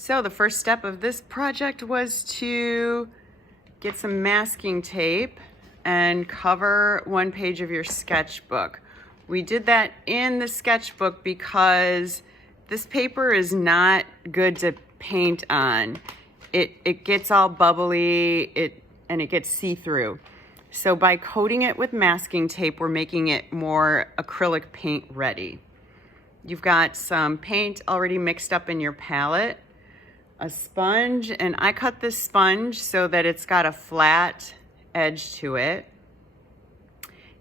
So the first step of this project was to get some masking tape and cover one page of your sketchbook. We did that in the sketchbook because this paper is not good to paint on. It gets all bubbly and it gets see-through. So by coating it with masking tape, we're making it more acrylic paint ready. You've got some paint already mixed up in your palette, a sponge, and I cut this sponge so that it's got a flat edge to it.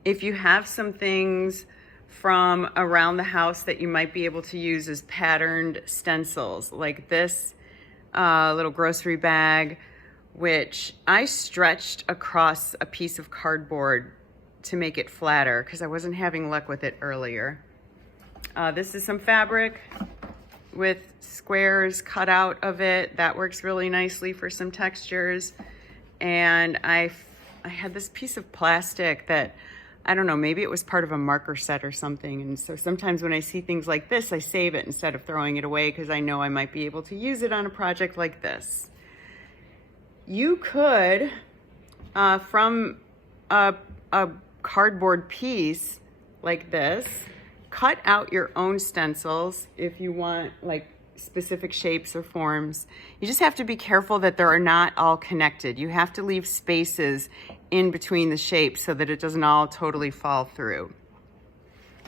If you have some things from around the house that you might be able to use as patterned stencils, like this little grocery bag, which I stretched across a piece of cardboard to make it flatter because I wasn't having luck with it earlier. This is some fabric with squares cut out of it. That works really nicely for some textures. And I had this piece of plastic that, I don't know, maybe it was part of a marker set or something. And so sometimes when I see things like this, I save it instead of throwing it away because I know I might be able to use it on a project like this. You could, from a cardboard piece like this, cut out your own stencils if you want like specific shapes or forms. You just have to be careful that they are not all connected. You have to leave spaces in between the shapes so that it doesn't all totally fall through.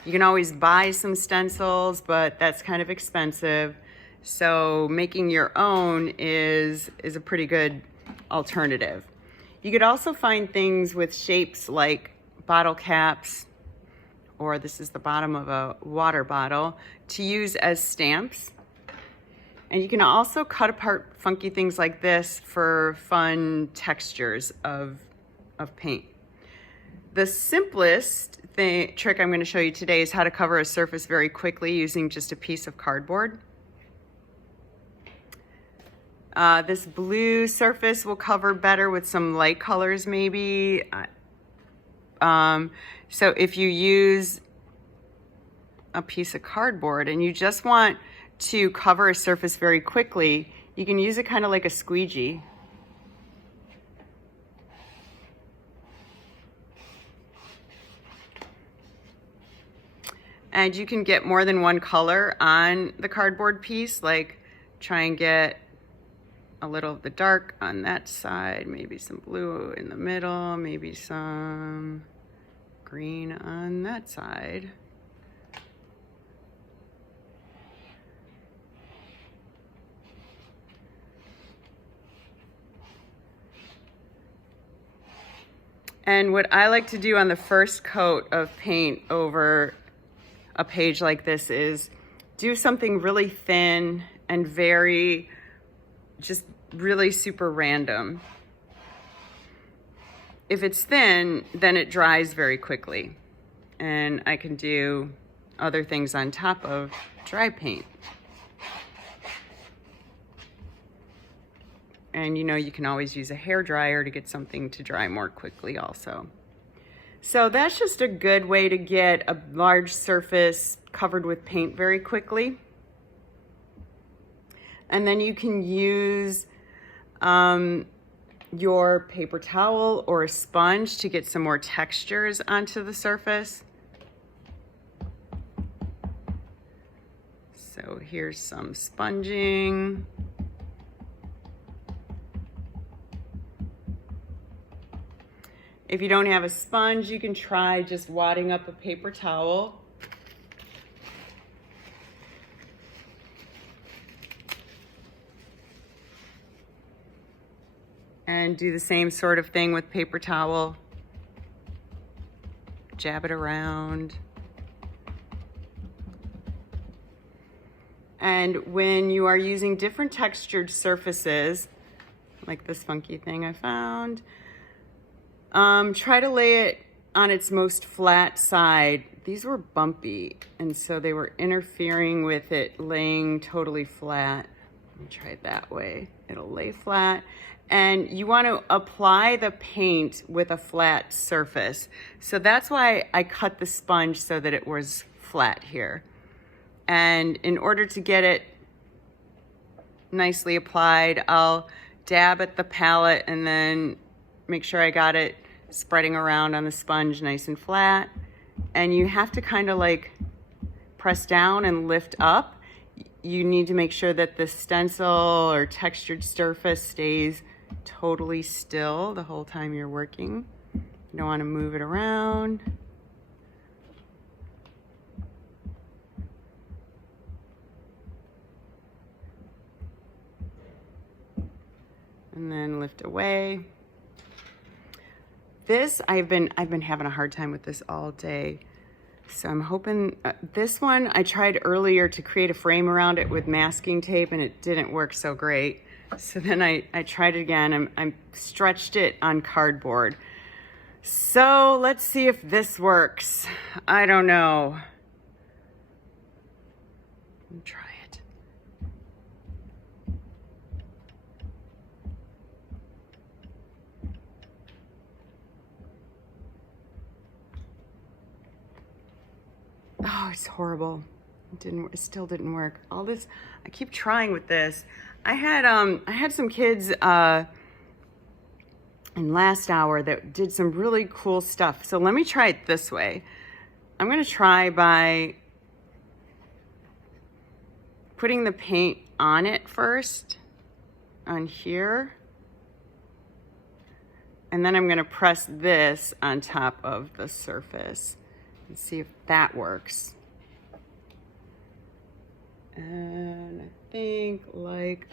You can always buy some stencils, but that's kind of expensive. So making your own is a pretty good alternative. You could also find things with shapes like bottle caps, or this is the bottom of a water bottle, to use as stamps. And you can also cut apart funky things like this for fun textures of paint. The simplest trick I'm going to show you today is how to cover a surface very quickly using just a piece of cardboard. This blue surface will cover better with some light colors maybe. So if you use a piece of cardboard and you just want to cover a surface very quickly, you can use it kind of like a squeegee. And you can get more than one color on the cardboard piece, like try and get a little of the dark on that side, maybe some blue in the middle, maybe some green on that side. And what I like to do on the first coat of paint over a page like this is do something really thin and very, just really super random. If it's thin, then it dries very quickly. And I can do other things on top of dry paint. And you know, you can always use a hair dryer to get something to dry more quickly also. So that's just a good way to get a large surface covered with paint very quickly. And then you can use your paper towel or a sponge to get some more textures onto the surface. So here's some sponging. If you don't have a sponge, you can try just wadding up a paper towel. And do the same sort of thing with paper towel. Jab it around. And when you are using different textured surfaces, like this funky thing I found, try to lay it on its most flat side. These were bumpy, and so they were interfering with it laying totally flat. Let me try it that way. It'll lay flat. And you want to apply the paint with a flat surface. So that's why I cut the sponge so that it was flat here. And in order to get it nicely applied, I'll dab at the palette and then make sure I got it spreading around on the sponge nice and flat. And you have to kind of like press down and lift up. You need to make sure that the stencil or textured surface stays totally still the whole time you're working. You don't want to move it around. And then lift away. This, I've been having a hard time with this all day. So I'm hoping, this one I tried earlier to create a frame around it with masking tape and it didn't work so great. So then I tried it again. I stretched it on cardboard. So let's see if this works. I don't know. Let me try it. Oh, it's horrible. It still didn't work. All this, I keep trying with this. I had some kids in last hour that did some really cool stuff. So let me try it this way. I'm gonna try by putting the paint on it first, on here. And then I'm gonna press this on top of the surface. Let's see if that works. And I think like,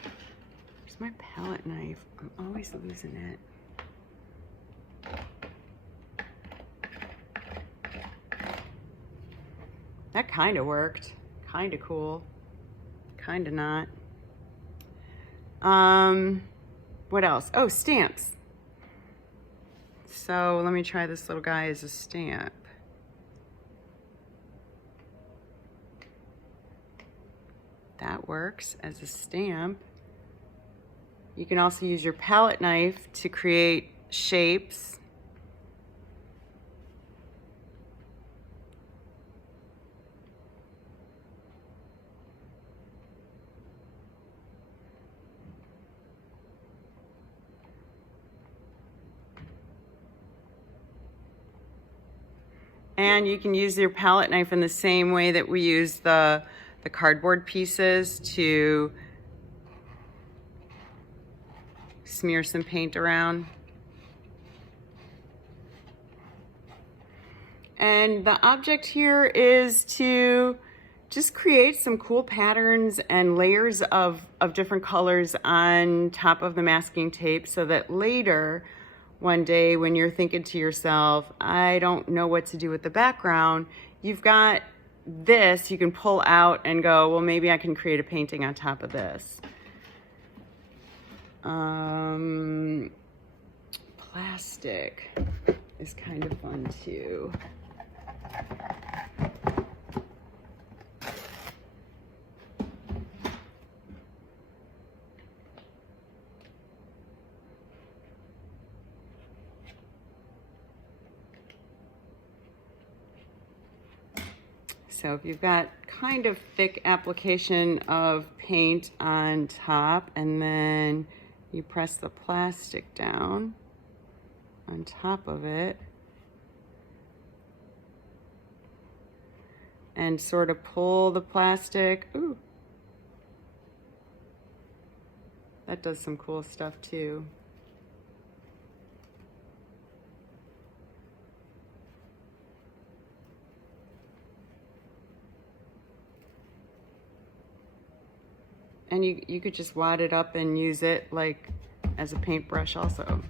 where's my palette knife? I'm always losing it. That kind of worked. Kind of cool. Kind of not. What else? Oh, stamps. So let me try this little guy as a stamp. That works as a stamp. You can also use your palette knife to create shapes. And you can use your palette knife in the same way that we use the cardboard pieces to smear some paint around. And the object here is to just create some cool patterns and layers of different colors on top of the masking tape so that later, one day when you're thinking to yourself, I don't know what to do with the background, you've got this you can pull out and go, well, maybe I can create a painting on top of this. Plastic is kind of fun too. So if you've got kind of thick application of paint on top and then you press the plastic down on top of it and sort of pull the plastic. Ooh, that does some cool stuff too. And you could just wad it up and use it like as a paintbrush also.